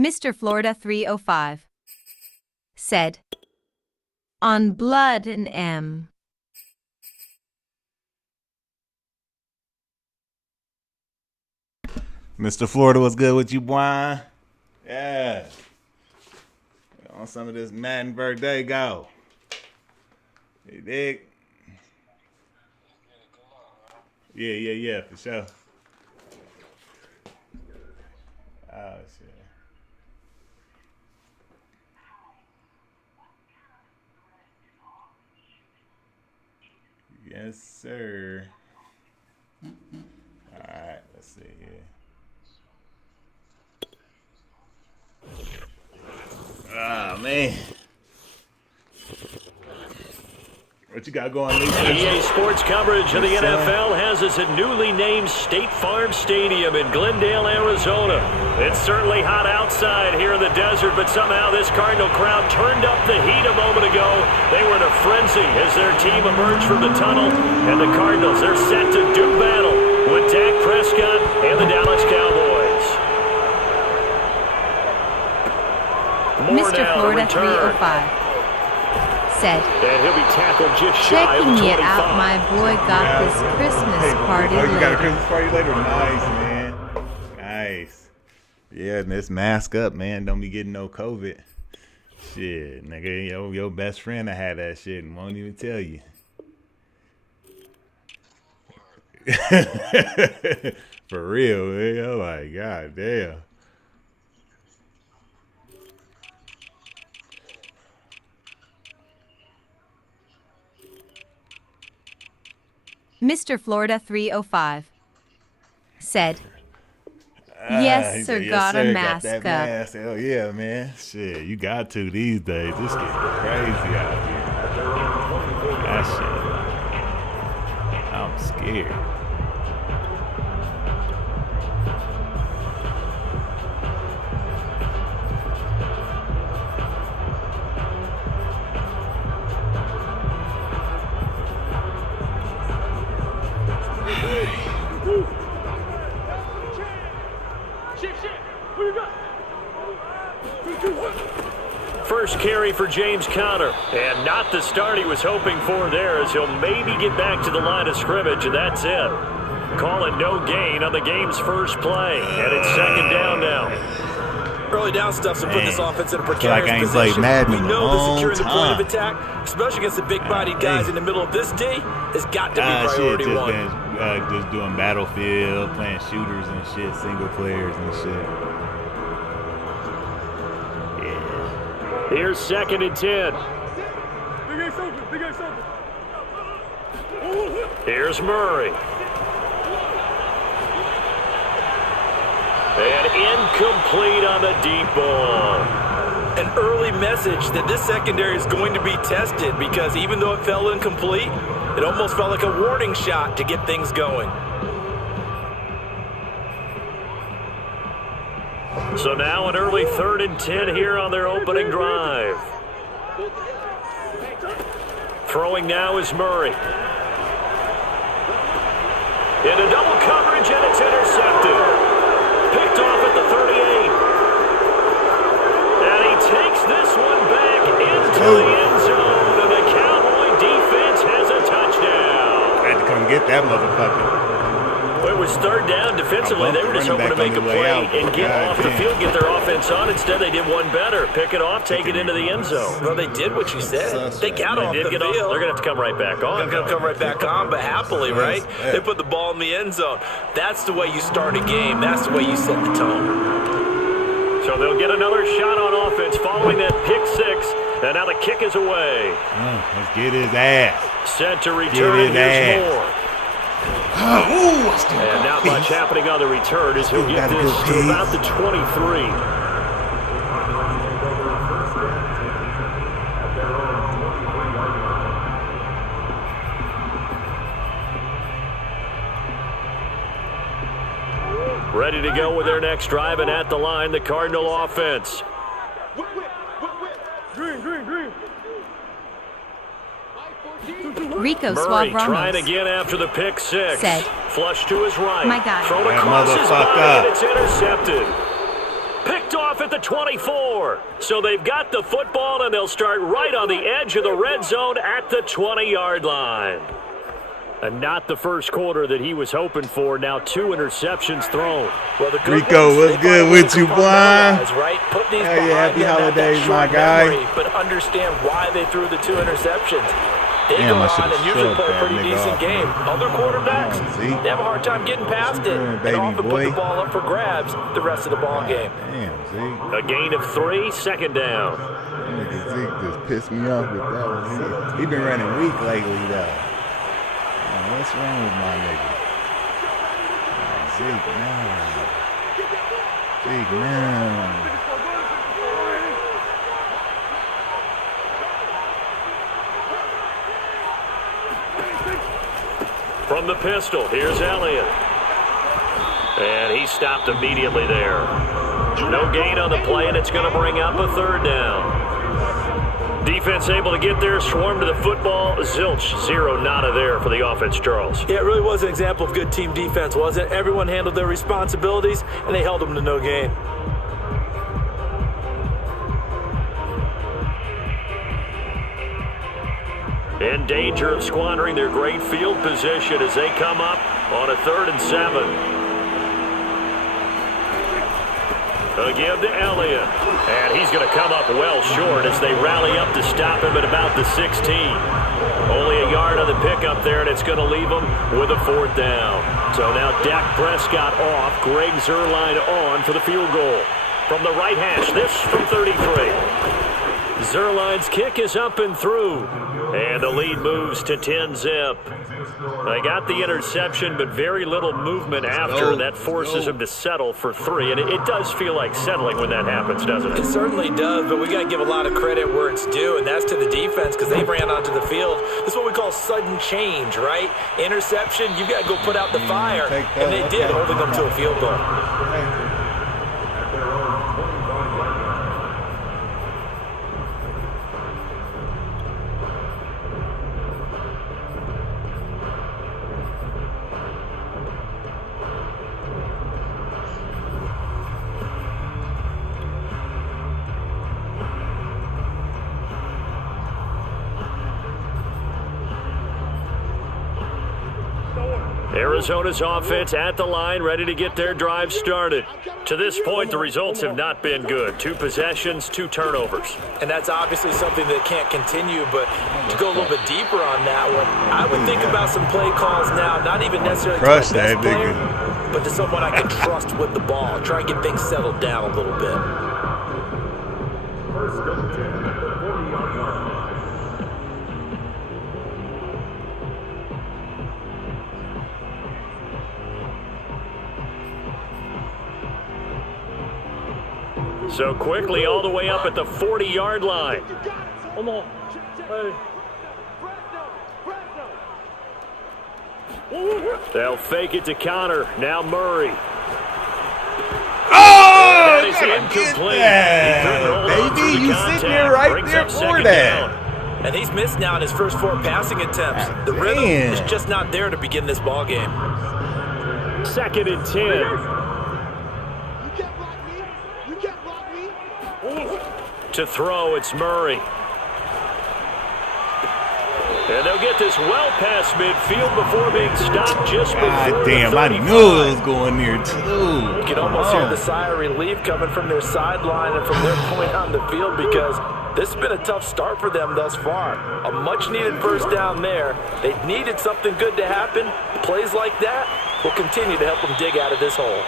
Mr. Florida 305 said, on blood and M. Mr. Florida, what's good with you, boy? Yeah. On some of this Madden birthday, go. You dig? Yeah, for sure. Oh, shit. Yes, sir. All right, let's see here. Ah, man. What you got going, Lisa? EA Sports coverage of the NFL has us at newly named State Farm Stadium in Glendale, Arizona. It's certainly hot outside here in the desert, but somehow this Cardinal crowd turned up the heat a moment ago. They were in a frenzy as their team emerged from the tunnel, and the Cardinals are set to do battle with Dak Prescott and the Dallas Cowboys. Mr. Florida 305 said, and he'll be tackled just shy of the 25. Checking it out, my boy got this Christmas party later. You got a Christmas party later? Nice, man. Nice. Yeah, and this mask up, man. Don't be getting no COVID. Shit, nigga, your best friend I had that shit and won't even tell you. For real, man. Oh, my God, damn. Mr. Florida 305 said, yes, sir, got a mask up. Mask. Hell yeah, man. Shit, you got to these days. This getting crazy out here. That shit. I'm scared. First carry for James Conner, and not the start he was hoping for there, as he'll maybe get back to the line of scrimmage, and that's it. Call it no gain on the game's first play, and it's second down now. Early down stuff's to put this offense in a precarious I ain't position. played Madden We know that securing the point of time. attack, especially against the big-bodied guys in the middle of this D, has got to be priority shit, one. Just doing Battlefield, playing shooters and shit, single players and shit. Here's second and 10. Here's Murray. And incomplete on the deep ball. An early message that this secondary is going to be tested, because even though it fell incomplete, it almost felt like a warning shot to get things going. So now an early 3rd and 10 here on their opening drive. Throwing now is Murray. Into double coverage, and it's intercepted. Picked off at the 38. And he takes this one back into the end zone, and the Cowboy defense has a touchdown. I had to come get that motherfucker. It was third down defensively. They were just hoping to make a play and get off the field, get their offense on. Instead, they did one better. Pick it off, take it into the end zone. Well, they did what you said. They got off the field. They're going to have to come right back on. They're going to come right back on, but happily, right? They put the ball in the end zone. That's the way you start a game. That's the way you set the tone. So they'll get another shot on offense following that pick six. And now the kick is away. Let's get his ass. Set to return. Here's more. And not much happening on the return as he'll get this to about the 23. Ready to go with their next drive, and at the line, the Cardinal offense. Rico Murray Suave trying Ramos again after the pick six. said, Flush to his right. my God. Thrown across his body, and it's intercepted. Picked off at the 24. So they've got the football, and they'll start right on the edge of the red zone at the 20-yard line. And not the first quarter that he was hoping for. Now 2 interceptions thrown. Well, Rico, what's good with you, boy? Right? Put these Hell yeah, happy holidays, my guy. Memory, but understand why they threw the 2 interceptions. They Damn, go I on and usually play a pretty decent game. Other quarterbacks, they have a hard time getting past it and often put the ball up for grabs the rest of the ball game. Damn, Zeke. A gain of 3, second down. Nigga Zeke just pissed me off with that one. He been running weak lately, though. Man, what's wrong with my nigga? Zeke, no. Zeke, no. From the pistol, here's Elliott. And he stopped immediately there. No gain on the play, and it's going to bring up a 3rd down. Defense able to get there, swarm to the football. Zilch, 0 nada there for the offense, Charles. Yeah, it really was an example of good team defense, wasn't it? Everyone handled their responsibilities, and they held them to no gain. In danger of squandering their great field position as they come up on a 3rd and 7. A give to Elliott. And he's going to come up well short as they rally up to stop him at about the 16. Only a yard on the pickup there, and it's going to leave him with a 4th down. So now Dak Prescott off, Greg Zuerlein on for the field goal. From the right hash, this from 33. Zuerlein's kick is up and through. And the lead moves to 10-zip. They got the interception, but very little movement after. That forces him to settle for 3. And it does feel like settling when that happens, doesn't it? It certainly does, but we got to give a lot of credit where it's due, and that's to the defense because they ran onto the field. This is what we call sudden change, right? Interception, you got to go put out the fire. And they did, holding them to a field goal. Arizona's offense at the line, ready to get their drive started. To this point, the results have not been good. 2 possessions, 2 turnovers. And that's obviously something that can't continue, but to go a little bit deeper on that one, I would think about some play calls now, not even necessarily to my best player, but to someone I can trust with the ball. Try and get things settled down a little bit. So quickly all the way up at the 40-yard line. They'll fake it to Connor. Now Murray. Oh, that is incomplete. Baby, you sitting there right there for that. And he's missed now in his first 4 passing attempts. The rhythm is just not there to begin this ball game. 2nd and 10. To throw, it's Murray. And they'll get this well past midfield before being stopped just before God damn, I knew it was going there, too. You can almost hear the sigh of relief coming from their sideline and from their point on the field because this has been a tough start for them thus far. A much-needed first down there. They needed something good to happen. Plays like that will continue to help them dig out of this hole.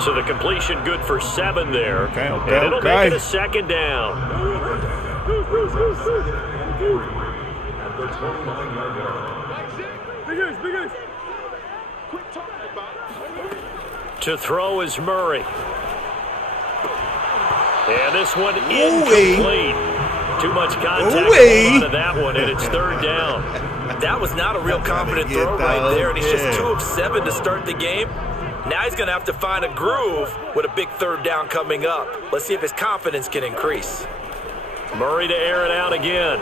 So the completion good for 7 there. Okay. And it'll make it a 2nd down. To throw is Murray. And this one incomplete. Too much contact on that one, and it's 3rd down. That was not a real confident throw right there, and he's just 2 of 7 to start the game. Now he's going to have to find a groove with a big 3rd down coming up. Let's see if his confidence can increase. Murray to air it out again.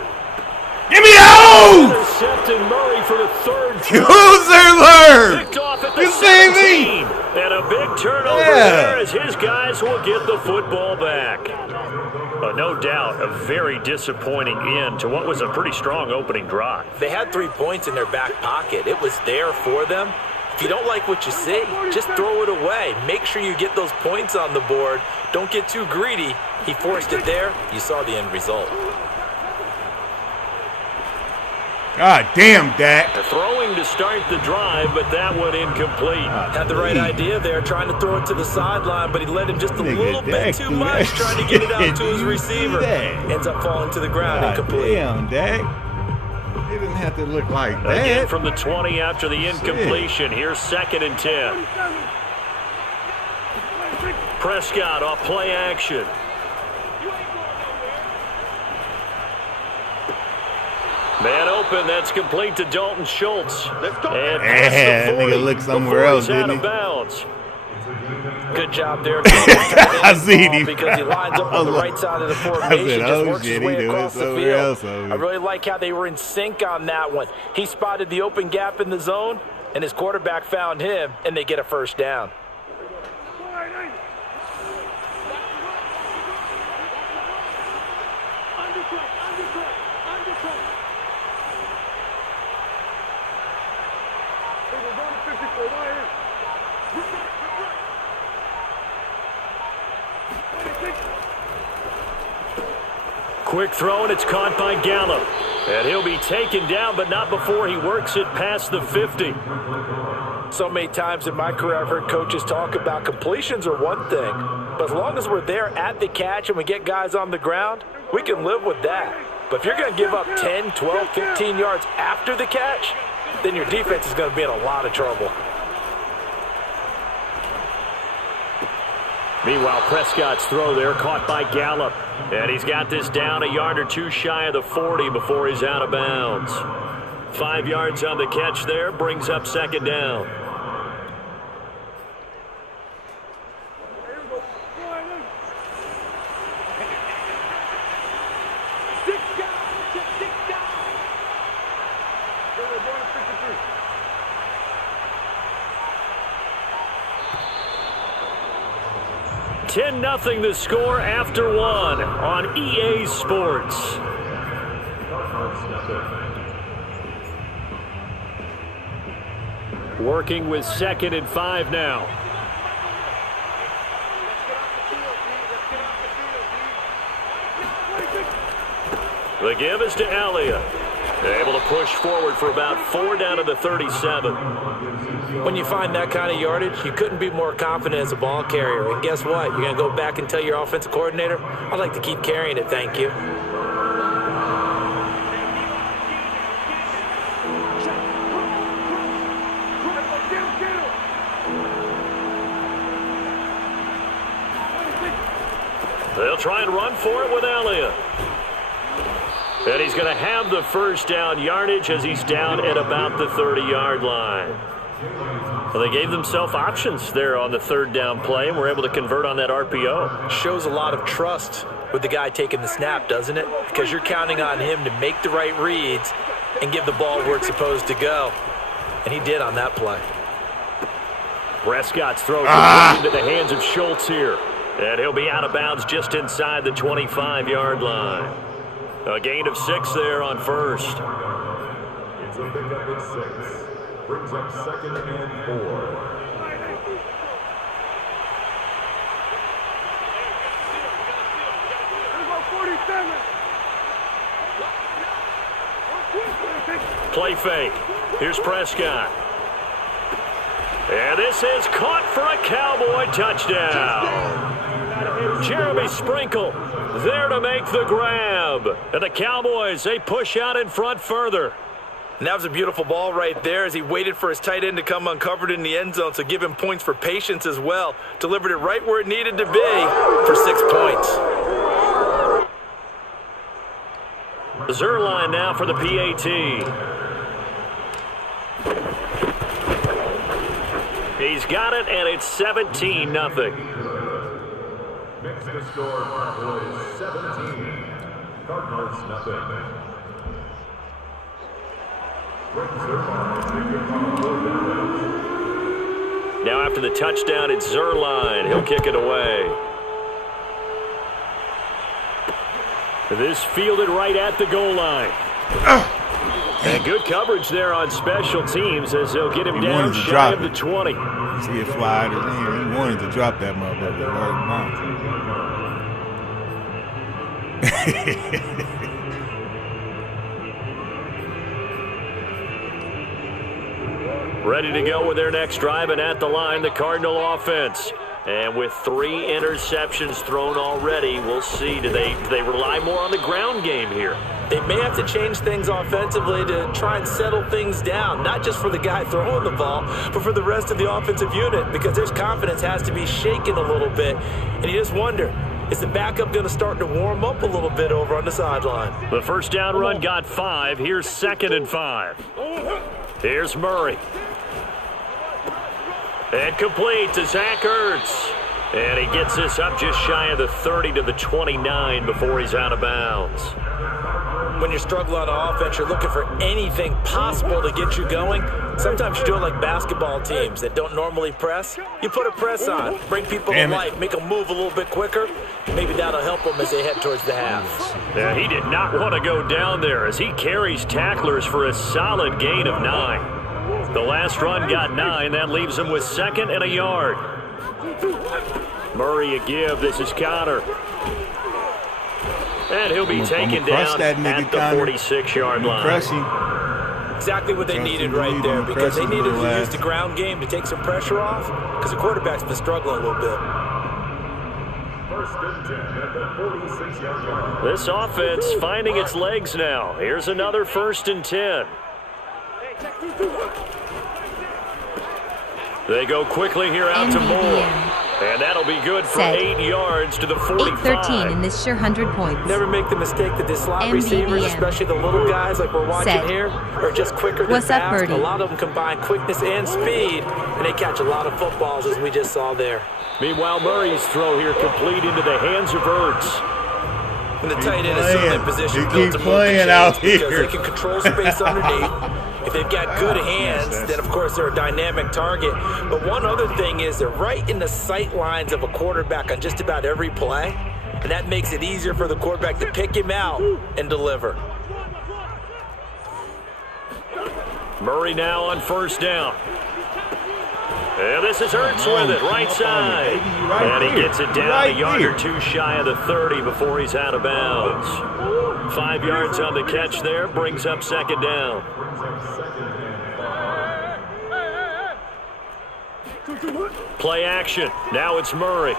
Give me out! Intercepting Murray for the 3rd time. Zuerlein! Picked off at the You see me? 17. And And a big turnover there as his guys will get the football back. No doubt a very disappointing end to what was a pretty strong opening drive. They had 3 points in their back pocket. It was there for them. If you don't like what you see, just throw it away. Make sure you get those points on the board. Don't get too greedy. He forced it there. You saw the end result. God damn, Dak. Throwing to start the drive, but that one incomplete. Had the right idea there, trying to throw it to the sideline, but he led him just a little bit too much, trying to get it out to his receiver. Ends up falling to the ground incomplete. Damn, Dak. It didn't have to look like that. Again from the 20 after the incompletion. Here's 2nd and 10. Prescott off play action. Man open, that's complete to Dalton Schultz. And nigga look somewhere else, didn't he? Bounds. Good job there. I seen him. Because he lines up on the right side of the formation, just works his way across the field. I really like how they were in sync on that one. He spotted the open gap in the zone, and his quarterback found him, and they get a first down. Quick throw, and it's caught by Gallup. And he'll be taken down, but not before he works it past the 50. So many times in my career, I've heard coaches talk about completions are one thing. But as long as we're there at the catch and we get guys on the ground, we can live with that. But if you're going to give up 10, 12, 15 yards after the catch, then your defense is going to be in a lot of trouble. Meanwhile, Prescott's throw there caught by Gallup. And he's got this down a yard or two shy of the 40 before he's out of bounds. 5 yards on the catch there, brings up 2nd down. Nothing the score after 1 on EA Sports. Working with 2nd and 5 now. The give is to Elliott. Able to push forward for about 4 down to the 37. When you find that kind of yardage, you couldn't be more confident as a ball carrier. And guess what? You're going to go back and tell your offensive coordinator, I'd like to keep carrying it, thank you. They'll try and run for it with Elliott. And he's going to have the first down yardage as he's down at about the 30-yard line. Well, they gave themselves options there on the 3rd down play and were able to convert on that RPO. Shows a lot of trust with the guy taking the snap, doesn't it? Because you're counting on him to make the right reads and give the ball where it's supposed to go. And he did on that play. Prescott's throw into the hands of Schultz here. And he'll be out of bounds just inside the 25-yard line. A gain of 6 there on first. It's a pickup at 6. Brings up 2nd and 4. Play fake. Here's Prescott. And this is caught for a Cowboy touchdown. Jeremy Sprinkle there to make the grab. And the Cowboys, they push out in front further. And that was a beautiful ball right there as he waited for his tight end to come uncovered in the end zone, so give him points for patience as well. Delivered it right where it needed to be for 6 points. Zerline now for the PAT. He's got it, and it's 17-0. Makes the score, Cowboys 17, Cardinals nothing. Brings their ball, Now after the touchdown, it's Zerline. He'll kick it away. This fielded right at the goal line. And good coverage there on special teams as they'll get him down shy of the 20. See it fly out his hand. He wanted to drop that motherfucker. Ready to go with their next drive, and at the line, the Cardinal offense. And with 3 interceptions thrown already, we'll see. Do they rely more on the ground game here? They may have to change things offensively to try and settle things down, not just for the guy throwing the ball, but for the rest of the offensive unit, because their confidence has to be shaken a little bit. And you just wonder, is the backup going to start to warm up a little bit over on the sideline? The first down run got 5. Here's 2nd and 5. Here's Murray. And complete to Zach Ertz. And he gets this up just shy of the 30 to the 29 before he's out of bounds. When you're struggling on offense, you're looking for anything possible to get you going. Sometimes you do it like basketball teams that don't normally press. You put a press on, bring people to life, make them move a little bit quicker. Maybe that'll help them as they head towards the half. Yeah, he did not want to go down there as he carries tacklers for a solid gain of 9. The last run got 9. That leaves him with 2nd and a yard. Murray a give. This is Connor. And he'll be taken down at the 46-yard line. Exactly what they needed right there, because they needed to use the ground game to take some pressure off, because the quarterback's been struggling a little bit. First and 10 at the 46-yard line. This offense finding its legs now. Here's another 1st and 10. They go quickly here out to Moore. And that'll be good for 8 yards to the 45. 8-13 in this sure 100 points. Never make the mistake that the slot receivers, especially the little guys like we're watching here, are just quicker than fast. A lot of them combine quickness and speed, and they catch a lot of footballs, as we just saw there. Meanwhile, Murray's throw here complete into the hands of Ertz. And the tight end is certainly in position built to move because they can control space underneath. If they've got good hands, then of course they're a dynamic target. But one other thing is they're right in the sight lines of a quarterback on just about every play. And that makes it easier for the quarterback to pick him out and deliver. Murray now on 1st down. And this is Ertz with it, right side. And he gets it down a yard or 2 shy of the 30 before he's out of bounds. 5 yards on the catch there, brings up 2nd down. Play action. Now it's Murray.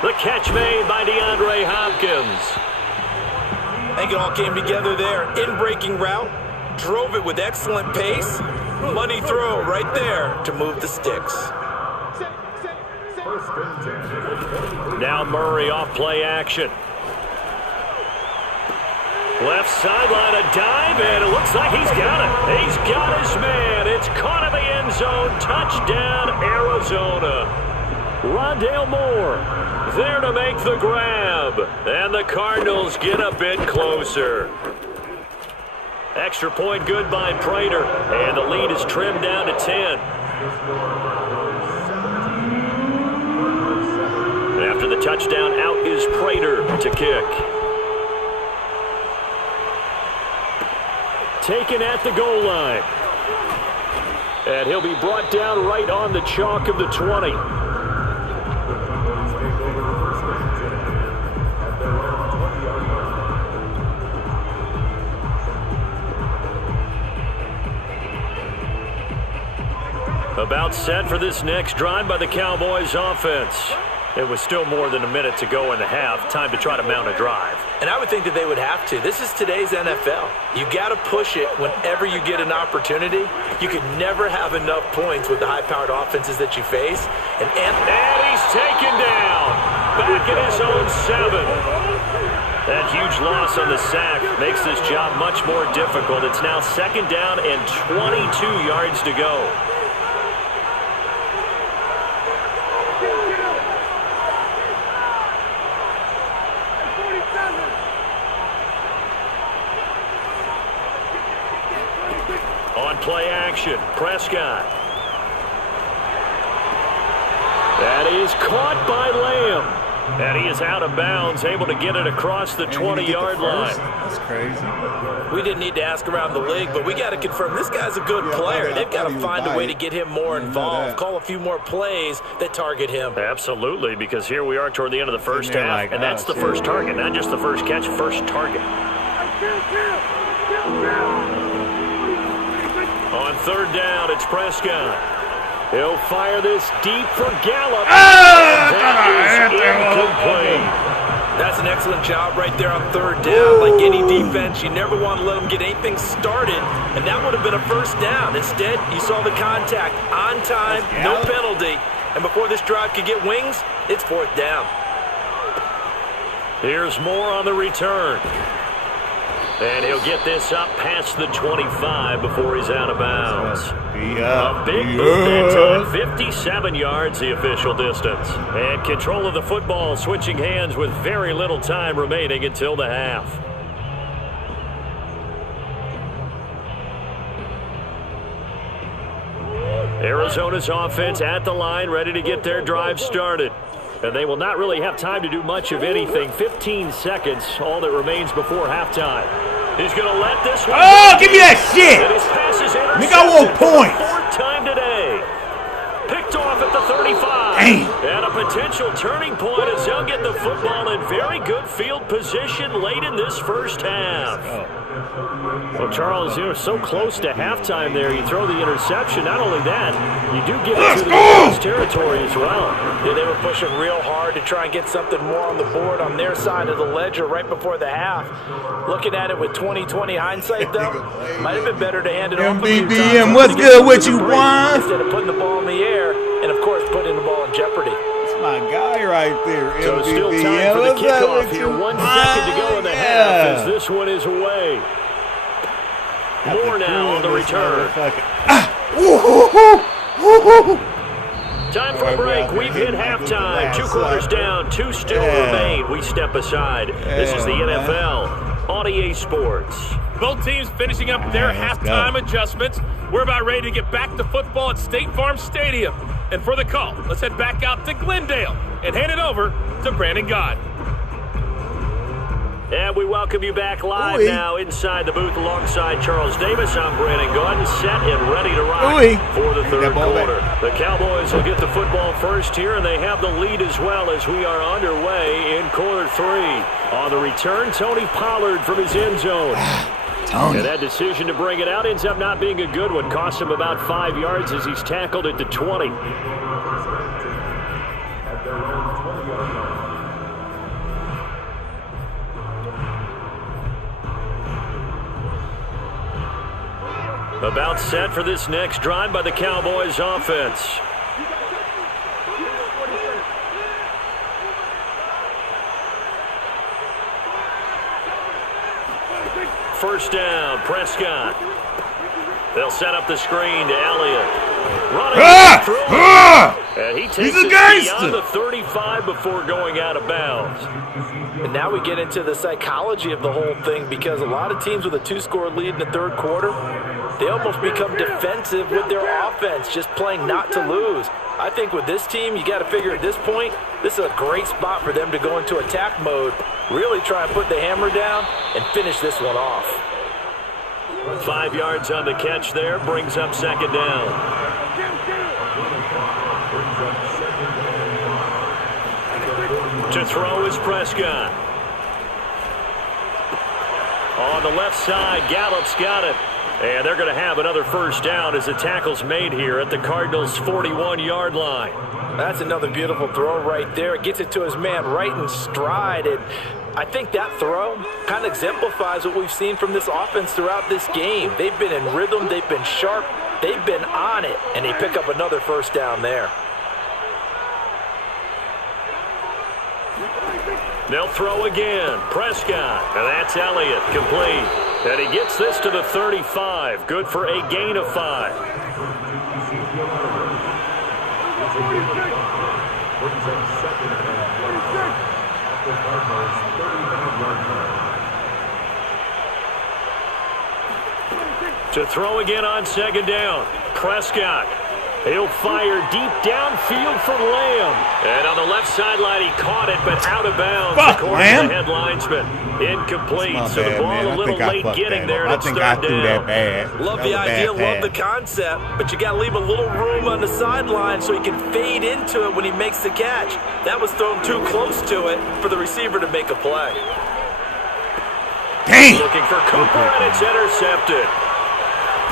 The catch made by DeAndre Hopkins. I think it all came together there. In-breaking route. Drove it with excellent pace. Money throw right there to move the sticks. Now Murray off play action. Left sideline, a dive, and it looks like he's got it. He's got his man. It's caught in the end zone. Touchdown, Arizona. Rondale Moore there to make the grab. And the Cardinals get a bit closer. Extra point good by Prater. And the lead is trimmed down to 10. After the touchdown, out is Prater to kick. Taken at the goal line. And he'll be brought down right on the chalk of the 20. About set for this next drive by the Cowboys offense. It was still more than a minute to go in the half. Time to try to mount a drive. And I would think that they would have to. This is today's NFL. You got to push it whenever you get an opportunity. You could never have enough points with the high-powered offenses that you face. And he's taken down. Back in his own 7. That huge loss on the sack makes this job much more difficult. It's now 2nd down and 22 yards to go. On play action, Prescott. That is caught by Lamb. And he is out of bounds, able to get it across the 20-yard line. That's crazy. We didn't need to ask around the league, but we got to confirm this guy's a good player. They've got to find a way to get him more involved, call a few more plays that target him. Absolutely, because here we are toward the end of the first half, and that's the first target, not just the first catch, first target. On third down, it's Prescott. He'll fire this deep for Gallup. That is incomplete. That's an excellent job right there on third down. Like any defense, you never want to let them get anything started, and that would have been a first down. Instead, you saw the contact on time, no penalty, and before this drive could get wings, it's fourth down. Here's more on the return. And he'll get this up past the 25 before he's out of bounds. A big move that time, 57 yards the official distance. And control of the football switching hands with very little time remaining until the half. Arizona's offense at the line, ready to get their drive started. And they will not really have time to do much of anything. 15 seconds, all that remains before halftime. He's going to let this one go. Give me that shit. And his pass is intercepted. Nigga, I want points. Fourth time today. Picked off at the 35. Damn. And a potential turning point as they'll get the football in very good field position late in this first half. Well, Charles, you're so close to halftime there. You throw the interception. Not only that, you do get into the defense territory as well. Yeah, they were pushing real hard to try and get something more on the board on their side of the ledger right before the half. Looking at it with 20/20 hindsight, though, might have been better to hand it off. MBBM, what's good with you, Juan? Instead of putting the ball in the air and, of course, putting the ball in jeopardy. That's my guy right there, so MBBM. Still time for the kickoff here. 1 second to go in the half as this one is away. More now on the return. Time for a break. We've hit halftime. 2 quarters down, 2 still remain. We step aside. This is the NFL on EA Sports. Both teams finishing up their halftime adjustments. We're about ready to get back to football at State Farm Stadium. And for the call, let's head back out to Glendale and hand it over to Brandon God. And we welcome you back live now inside the booth alongside Charles Davis. I'm Brandon Gordon, set and ready to rock for the third quarter. The Cowboys will get the football first here, and they have the lead as well as we are underway in quarter 3. On the return, Tony Pollard from his end zone. And that decision to bring it out ends up not being a good one. Costs him about 5 yards as he's tackled at the 20. About set for this next drive by the Cowboys offense. First down, Prescott. They'll set up the screen to Elliott. Running through. And he takes it beyond the 35 before going out of bounds. And now we get into the psychology of the whole thing, because a lot of teams with a 2-score lead in the third quarter, they almost become defensive with their offense, just playing not to lose. I think with this team, you got to figure at this point, this is a great spot for them to go into attack mode, really try and put the hammer down and finish this one off. 5 yards on the catch there, brings up second down. To throw is Prescott. On the left side, Gallup's got it. And they're going to have another first down as the tackle's made here at the Cardinals' 41-yard line. That's another beautiful throw right there. It gets it to his man right in stride. And I think that throw kind of exemplifies what we've seen from this offense throughout this game. They've been in rhythm. They've been sharp. They've been on it. And they pick up another first down there. They'll throw again. Prescott. And that's Elliott. Complete. And he gets this to the 35. Good for a gain of 5. To throw again on second down. Prescott. He'll fire deep downfield for Lamb. And on the left sideline, he caught it, but out of bounds. According to the head linesman. Incomplete. So the ball a little late getting there. I think I threw that bad. Love the idea, love the concept, but you got to leave a little room on the sideline so he can fade into it when he makes the catch. That was thrown too close to it for the receiver to make a play. Dang! Looking for Cooper, and it's intercepted.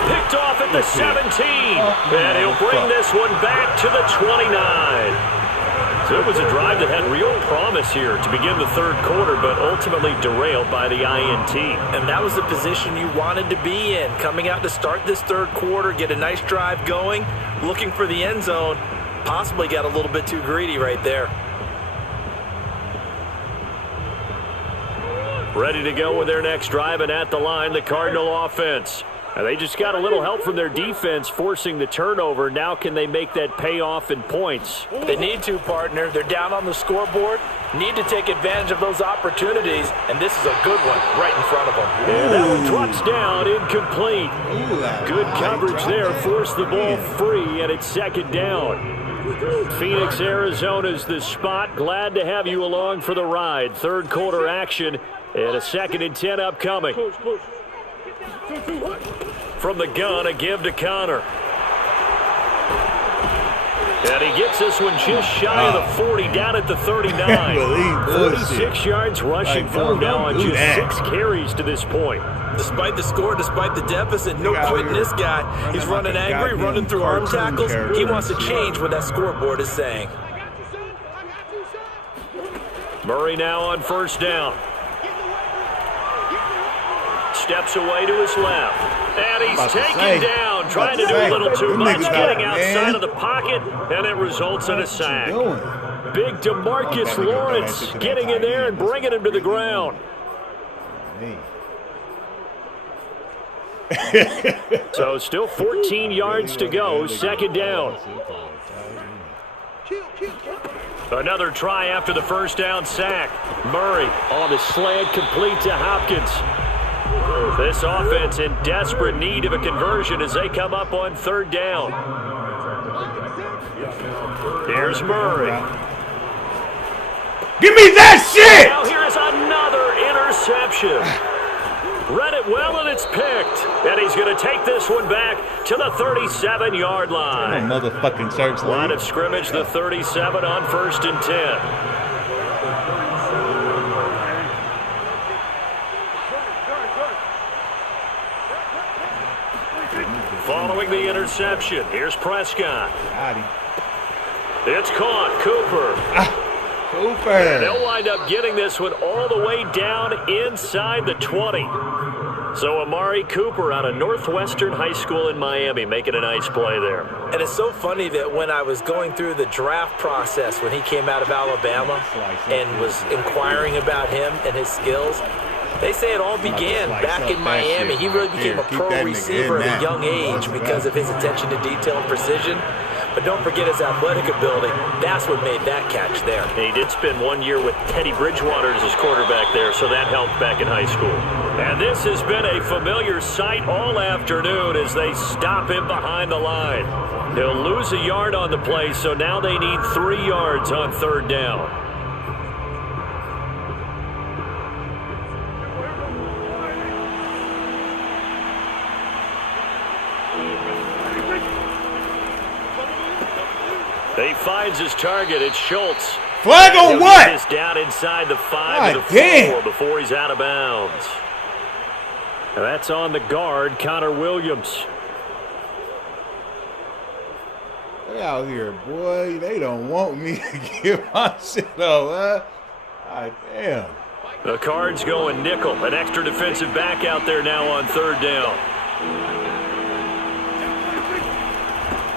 Picked off at the 17, and he'll bring this one back to the 29. So it was a drive that had real promise here to begin the third quarter, but ultimately derailed by the INT. And that was the position you wanted to be in, coming out to start this third quarter, get a nice drive going, looking for the end zone. Possibly got a little bit too greedy right there. Ready to go with their next drive, and at the line, the Cardinal offense. And they just got a little help from their defense forcing the turnover. Now can they make that pay off in points? They need to, partner. They're down on the scoreboard. Need to take advantage of those opportunities, and this is a good one right in front of them. And that one drops down, incomplete. Good coverage there, forced the ball free, and it's second down. Phoenix, Arizona's the spot. Glad to have you along for the ride. Third quarter action, and a 2nd and 10 upcoming. From the gun, a give to Connor. And he gets this one just shy of the 40, down at the 39. 46 yards rushing for him now on just 6 carries to this point. Despite the score, despite the deficit, no quitting this guy. He's running angry, running through arm tackles. He wants to change what that scoreboard is saying. Murray now on first down. Steps away to his left. And he's taken down, trying to do a little too much, getting outside of the pocket, and it results in a sack. Big DeMarcus Lawrence getting in there and bringing him to the ground. So still 14 yards to go, second down. Another try after the first down sack. Murray on the slant, complete to Hopkins. This offense in desperate need of a conversion as they come up on third down. Here's Murray. Give me that shit! Now here's another interception. Read it well, and it's picked. And he's going to take this one back to the 37-yard line. Motherfucking church line of scrimmage, the 37 on 1st and 10. Following the interception, here's Prescott. It's caught. Cooper. Cooper. And they'll wind up getting this one all the way down inside the 20. So Amari Cooper out of Northwestern High School in Miami making a nice play there. And it's so funny that when I was going through the draft process when he came out of Alabama and was inquiring about him and his skills, they say it all began back in Miami. He really became a pro receiver at a young age because of his attention to detail and precision. But don't forget his athletic ability. That's what made that catch there. He did spend 1 year with Teddy Bridgewater as his quarterback there, so that helped back in high school. And this has been a familiar sight all afternoon as they stop him behind the line. He'll lose a yard on the play, so now they need 3 yards on third down. He finds his target. It's Schultz. Flag on what? This down inside the 5 to the 4 before he's out of bounds. And that's on the guard, Connor Williams. They out here, boy. They don't want me to give my shit up, huh? God damn. The Cards going nickel. An extra defensive back out there now on third down.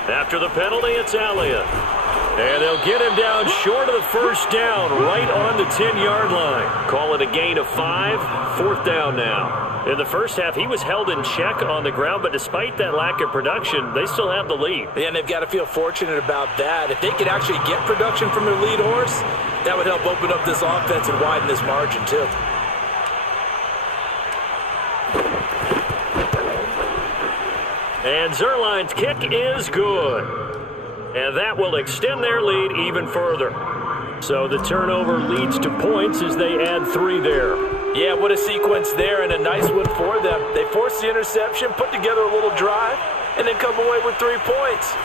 After the penalty, it's Elliott. And they'll get him down short of the first down, right on the 10-yard line. Call it a gain of 5, fourth down now. In the first half, he was held in check on the ground, but despite that lack of production, they still have the lead. Yeah, and they've got to feel fortunate about that. If they could actually get production from their lead horse, that would help open up this offense and widen this margin, too. And Zerline's kick is good. And that will extend their lead even further. So the turnover leads to points as they add 3 there. Yeah, what a sequence there, and a nice one for them. They force the interception, put together a little drive, and then come away with 3 points.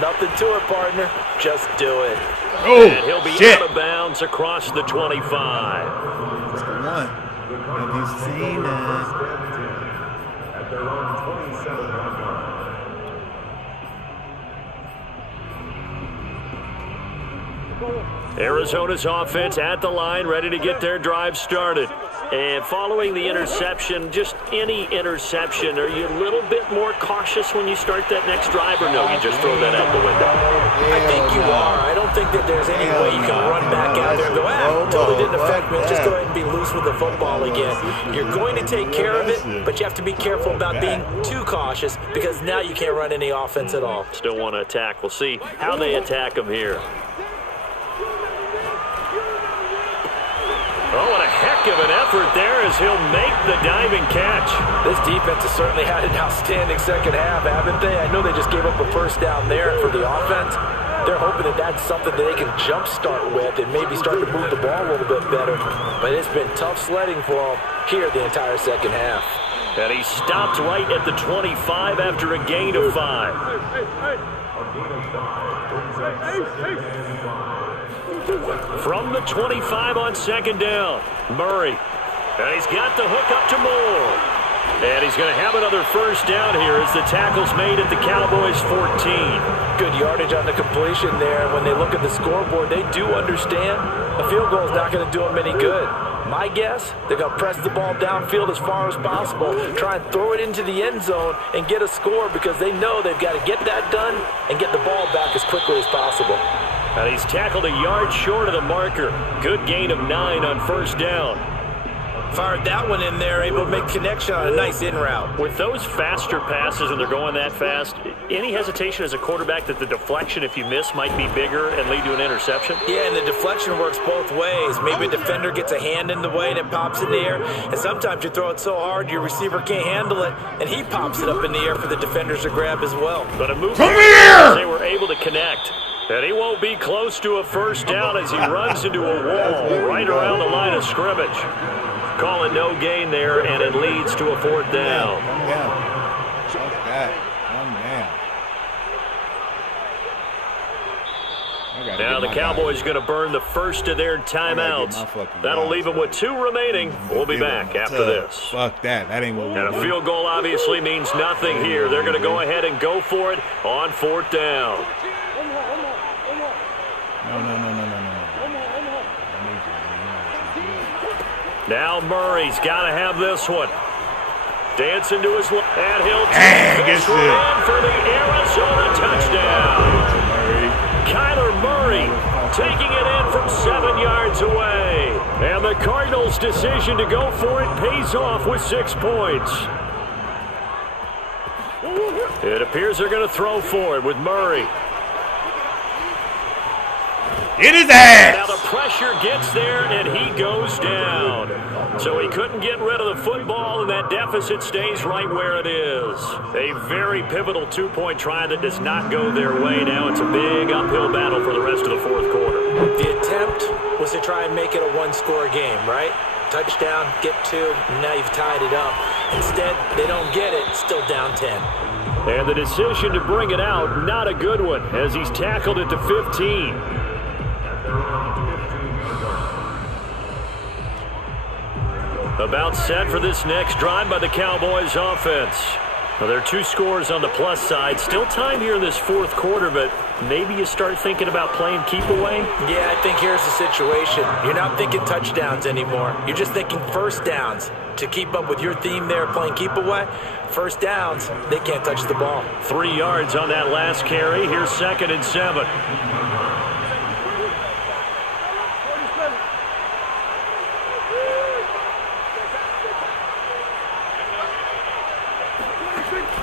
Nothing to it, partner. Just do it. Oh, and he'll be shit. out of bounds across the 25. That's the one. Have you seen that? At their own 27-yard line. Arizona's offense at the line, ready to get their drive started. And following the interception, just any interception, are you a little bit more cautious when you start that next drive, or no, you just throw that out the window? I think you are. I don't think that there's any way you can run back out there and go, totally didn't affect me. Just go ahead and be loose with the football again. You're going to take care of it, but you have to be careful about being too cautious because now you can't run any offense at all. Still want to attack. We'll see how they attack them here. Oh, what a heck of an effort there as he'll make the diving catch. This defense has certainly had an outstanding second half, haven't they? I know they just gave up a first down there for the offense. They're hoping that that's something that they can jumpstart with and maybe start to move the ball a little bit better. But it's been tough sledding for them here the entire second half. And he stopped right at the 25 after a gain of 5. From the 25 on second down, Murray. And he's got the hook up to Moore. And he's going to have another first down here as the tackle's made at the Cowboys' 14. Good yardage on the completion there. When they look at the scoreboard, they do understand a field goal is not going to do them any good. My guess, they're going to press the ball downfield as far as possible, try and throw it into the end zone and get a score because they know they've got to get that done and get the ball back as quickly as possible. And he's tackled a yard short of the marker. Good gain of 9 on first down. Fired that one in there, able to make connection on a nice in route. With those faster passes and they're going that fast, any hesitation as a quarterback that the deflection, if you miss, might be bigger and lead to an interception? Yeah, and the deflection works both ways. Maybe a defender gets a hand in the way and it pops in the air, and sometimes you throw it so hard your receiver can't handle it, and he pops it up in the air for the defenders to grab as well. But a move they were able to connect. And he won't be close to a first down as he runs into a wall right around the line of scrimmage. Call it no gain there, and it leads to a fourth down. Now the Cowboys going to burn the first of their timeouts. That'll leave them with 2 remaining. We'll be back after this. Fuck that. That ain't what we do. And a field goal obviously means nothing here. They're going to go ahead and go for it on fourth down. No. Now Murray's got to have this one. Dancing to his left, and he'll take this one in for the Arizona touchdown. Kyler Murray taking it in from 7 yards away. And the Cardinals' decision to go for it pays off with 6 points. It appears they're going to throw for it with Murray. It is ass! Now the pressure gets there, and he goes down. So he couldn't get rid of the football, and that deficit stays right where it is. A very pivotal 2-point try that does not go their way. Now it's a big uphill battle for the rest of the fourth quarter. The attempt was to try and make it a 1-score game, right? Touchdown, get 2, and now you've tied it up. Instead, they don't get it, still down 10. And the decision to bring it out, not a good one, as he's tackled at the 15. About set for this next drive by the Cowboys offense. Well, there are 2 scores on the plus side. Still time here in this fourth quarter, but maybe you start thinking about playing keep away? Yeah, I think here's the situation. You're not thinking touchdowns anymore. You're just thinking first downs. To keep up with your theme there, playing keep away, first downs, they can't touch the ball. 3 yards on that last carry. Here's 2nd and 7.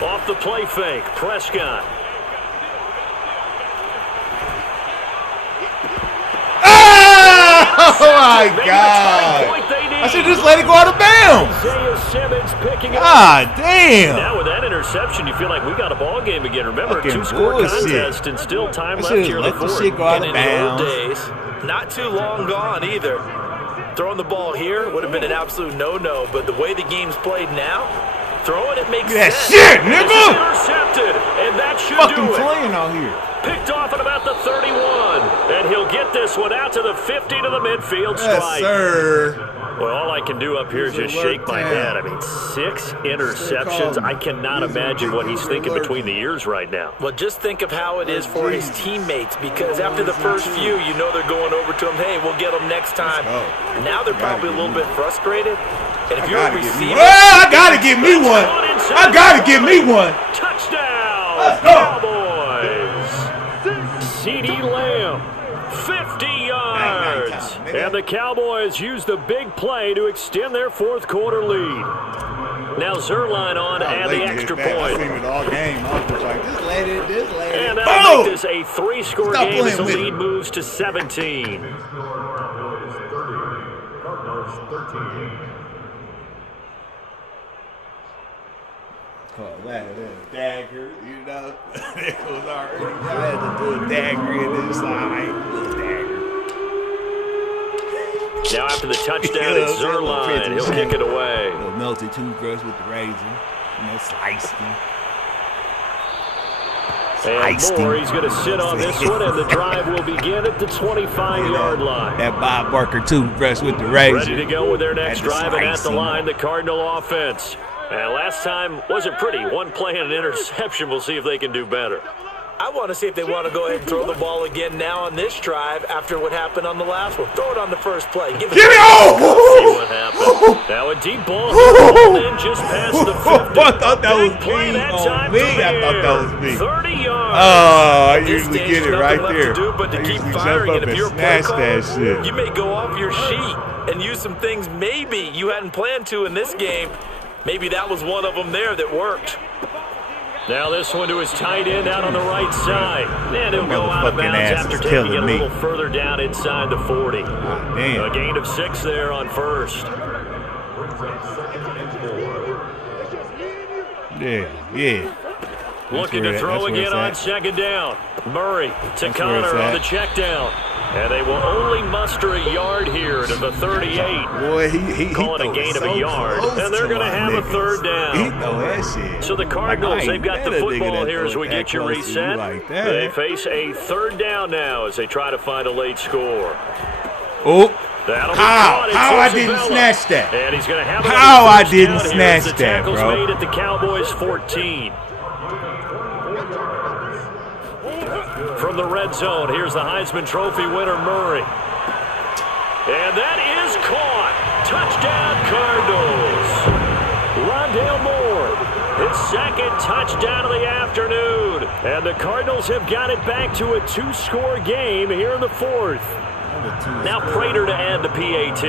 Off the play fake, Prescott. Oh my God! I should just let it go out of bounds. Simmons picking God damn! Now with that interception. interception, you feel like we got a ball game again. Remember, Fucking two-score bullshit. contest and still time I left should've here in the let the fourth. shit go out And of in the old bounds. days, not too long gone either. Throwing the ball here would have been an absolute no-no, but the way the game's played now, throwing it makes That sense. shit, This is nigga! intercepted, and that should Fucking do it. playing out here. Picked off at about the 31, and he'll get this one out to the 50 to the midfield Yes, stripe. sir. Well, all I can do up here is just shake my head. I mean, 6 interceptions. I cannot imagine what he's thinking between the ears right now. Well, just think of how it is for his teammates, because after the first few, you know they're going over to him, hey, we'll get them next time. Now they're probably a little bit frustrated. And if you're a receiver... I gotta get me one. I gotta get me one. Touchdown, Let's go. Cowboys. CeeDee Lamb, 50 yards. And the Cowboys use the big play to extend their fourth quarter lead. Now Zerline on and the extra I've point. seen it all game. I was just like, just let it. And that'll Boom! make this a 3-score Stop game as the playing with lead it. moves to 17. Cowboys 30, Cardinals 13. Oh, that dagger, you know. It was already. I had to do a dagger in this side. Little dagger. Now after the touchdown, Yeah, it's Zerline. He'll kick it away. Little melted toothbrush with the razor. You know, sliced him. And Moore, he's going to sit on this one, and the drive will begin at the 25-yard line. That Bob Barker toothbrush with the razor. Ready to go with their next Had to drive, and at slice the him. line, the Cardinal offense. And last time wasn't pretty. One play and an interception. We'll see if they can do better. I want to see if they want to go ahead and throw the ball again now on this drive after what happened on the last one. Throw it on the first play. Give it Give me! See what happens. Now a deep ball rolled in just past the 50. I thought that was Big play me that on time me. for I thought that was me. 30 yards. Oh, I At this usually stage, get it nothing right left there. to do but to I keep usually firing, jump and up if you're a and play smash caller, that shit. you may go off your sheet and use some things maybe you hadn't planned to in this game. Maybe that was one of them there that worked. Now this one to his tight end out on the right side. And he'll go out of Motherfucking bounds ass after is taking it killing a me. little further down inside the 40. Damn. A gain of 6 there on first. Yeah. Looking where to throw that's where again it's on at. second down. Murray to That's where Connor it's on the at. check down. And they will only muster a yard here to the 38. Boy, he Call it a throw gain of so a yard, close and they're to going to my have a niggas. third down. He throw that shit. So the Cardinals, Like, I they've ain't got the met a nigga football that here as throw we it that get you close to you reset. like that. They face a third down now as they try to find a late score. Oh, That'll be how? caught. It's How I didn't Isabella. snatch that? And he's going to have How another I first didn't down here snatch as the that, tackle's bro? made at the Cowboys 14. From the red zone, here's the Heisman Trophy winner, Murray. And that is caught. Touchdown, Cardinals. Rondale Moore, his second touchdown of the afternoon. And the Cardinals have got it back to a 2-score game here in the fourth. Now Prater to add the PAT.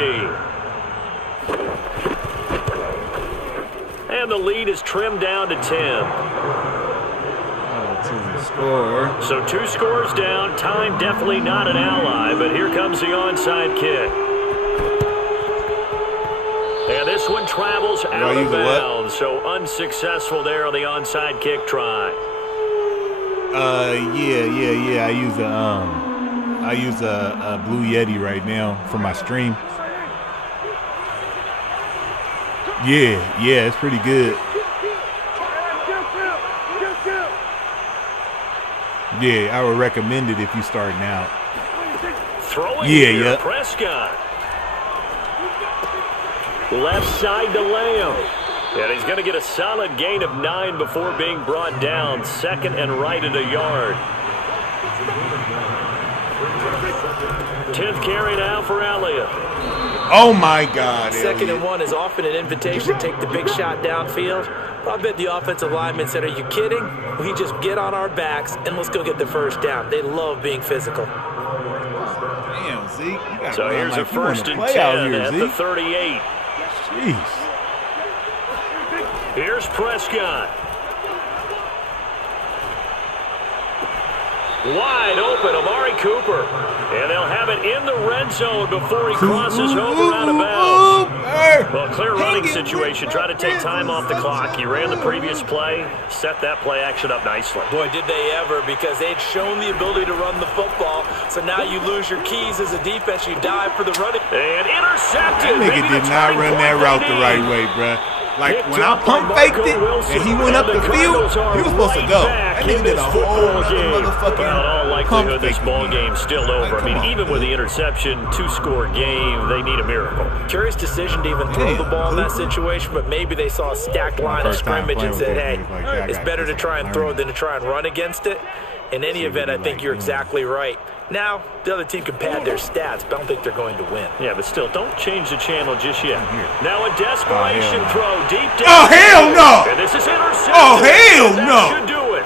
And the lead is trimmed down to 10. Score. So 2 scores down. Time definitely not an ally, but here comes the onside kick. And this one travels out of bounds, so unsuccessful there on the onside kick try. Yeah. I use a Blue Yeti right now for my stream. Yeah, it's pretty good. Yeah, I would recommend it if you're starting out. Throwing Yeah, here, yeah. Prescott. Left side to Lamb. And he's going to get a solid gain of 9 before being brought down. Second and right at a yard. 10th carry now for Elliott. Oh my God! Second Elliott. and 1 is often an invitation to take the big shot downfield. I bet the offensive lineman said, are you kidding? We just get on our backs and let's go get the first down. They love being physical. Damn, Zeke. You gotta So run here's like a you wanna first and play out 10 here, at the Zeke. 38. Jeez. Here's Prescott. Wide open, Amari Cooper. And they'll have it in the red zone before he crosses over out of bounds. Well, clear running situation. Try to take time off the clock. You ran the previous play, set that play action up nicely. Boy, did they ever, because they'd shown the ability to run the football. So now you lose your keys as a defense. You dive for the running. And intercepted. That nigga did not run that route the right way, bruh. Like, when I pump faked it and he went up the field, he was supposed to go. That nigga did a whole motherfucking well, in all likelihood, pump this fake ball again. game's still over. Like, I mean, come on, even with the interception, 2-score game, they need a miracle. Curious decision to even throw the ball in that situation, but maybe they saw a stacked line of scrimmage and said, hey, it's better to try and throw than to try and run against it. In any event, I think you're exactly right. Now, the other team can pad their stats, but I don't think they're going to win. Yeah, but still, don't change the channel just yet. Now a desperation throw deep down. Oh, hell no! And this is intercepted. Oh, hell That no! should do it.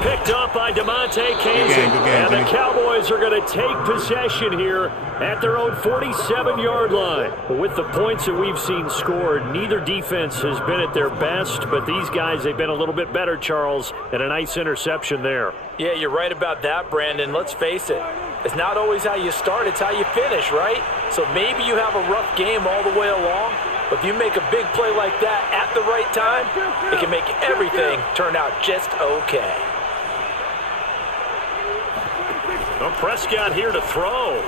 Picked up by DeMonte Casey. Good game, And the Cowboys are going to take possession here at their own 47-yard line. With the points that we've seen scored, neither defense has been at their best, but these guys, they've been a little bit better, Charles, and a nice interception there. Yeah, you're right about that, Brandon. Let's face it. It's not always how you start, it's how you finish, right? So maybe you have a rough game all the way along, but if you make a big play like that at the right time, it can make everything turn out just okay. Well, Prescott here to throw.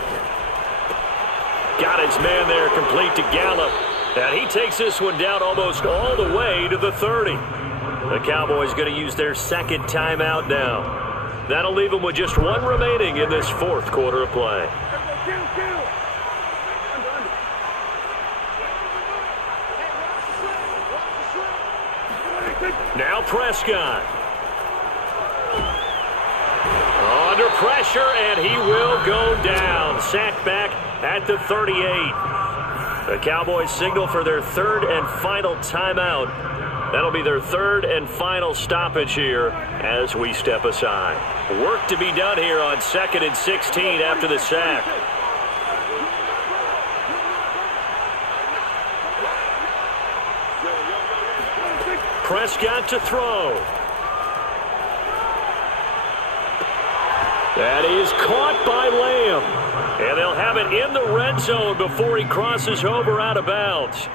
Got his man there, complete to Gallup. And he takes this one down almost all the way to the 30. The Cowboys going to use their second timeout now. That'll leave them with just one remaining in this fourth quarter of play. Now Prescott. Under pressure, and he will go down. Sacked back at the 38. The Cowboys signal for their third and final timeout. That'll be their third and final stoppage here as we step aside. Work to be done here on 2nd and 16 after the sack. Prescott to throw. That is caught by Lamb. And they'll have it in the red zone before he crosses over out of bounds.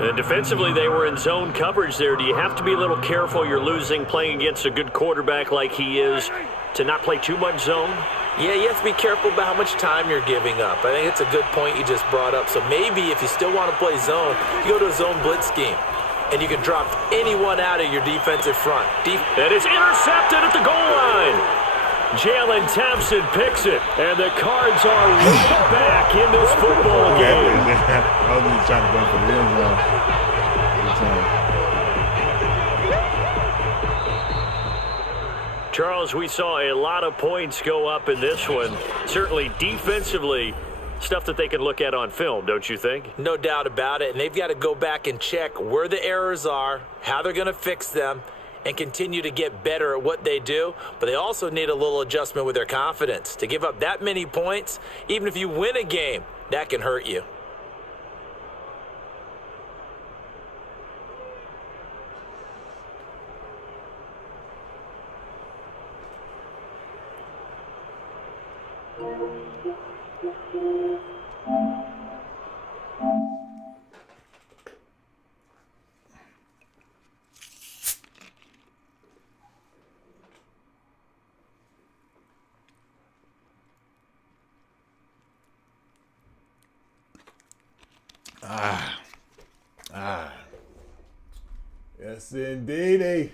And defensively, they were in zone coverage there. Do you have to be a little careful? You're losing playing against a good quarterback like he is to not play too much zone? Yeah, you have to be careful about how much time you're giving up. I think it's a good point you just brought up. So maybe if you still want to play zone, you go to a zone blitz scheme. And you can drop anyone out of your defensive front. And it's intercepted at the goal line. Jalen Thompson picks it, and the Cards are right back in this football game. I was just trying to go for the end zone. Charles, we saw a lot of points go up in this one. Certainly defensively, stuff that they can look at on film, don't you think? No doubt about it, and they've got to go back and check where the errors are, how they're going to fix them, and continue to get better at what they do. But they also need a little adjustment with their confidence. To give up that many points, even if you win a game, that can hurt you. Yes, indeed.